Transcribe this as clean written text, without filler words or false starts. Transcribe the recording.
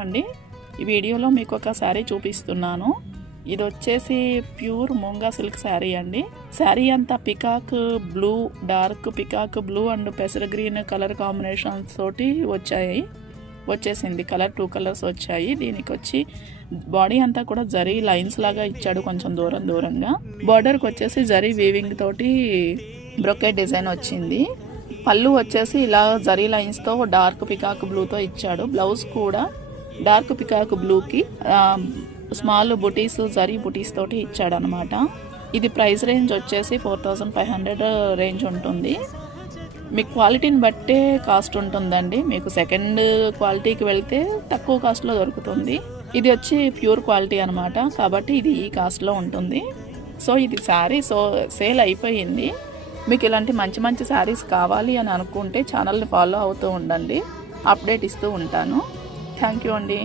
అండి ఈ వీడియోలో మీకు ఒక శారీ చూపిస్తున్నాను. ఇది వచ్చేసి ప్యూర్ మూంగా సిల్క్ శారీ అండి. శారీ అంతా peacock blue, dark peacock blue and పెసర గ్రీన్ కలర్ కాంబినేషన్స్ తోటి వచ్చేసింది. కలర్ 2 కలర్స్ వచ్చాయి. దీనికి వచ్చి బాడీ అంతా కూడా జరీ లైన్స్ లాగా ఇచ్చాడు, కొంచెం దూరంగా. బార్డర్కి వచ్చేసి జరీ వీవింగ్ తోటి బ్రొకెట్ డిజైన్ వచ్చింది. పళ్ళు వచ్చేసి ఇలా జరీ లైన్స్తో డార్క్ పికాక్ బ్లూతో ఇచ్చాడు. బ్లౌజ్ కూడా డార్క్ పికాక్ బ్లూకి స్మాల్ బుటీస్ జరీ బుటీస్ తోటి ఇచ్చాడు అనమాట. ఇది ప్రైస్ రేంజ్ వచ్చేసి 4500 రేంజ్ ఉంటుంది. మీ క్వాలిటీని బట్టే కాస్ట్ ఉంటుందండి. మీకు సెకండ్ క్వాలిటీకి వెళ్తే తక్కువ కాస్ట్లో దొరుకుతుంది. ఇది వచ్చి ప్యూర్ క్వాలిటీ అనమాట, కాబట్టి ఇది ఈ కాస్ట్లో ఉంటుంది. సో ఇది శారీ సేల్ అయిపోయింది. మీకు ఇలాంటి మంచి శారీస్ కావాలి అని అనుకుంటే ఛానల్ని ఫాలో అవుతూ ఉండండి, అప్డేట్ ఇస్తూ ఉంటాను. థ్యాంక్ యూ అండి.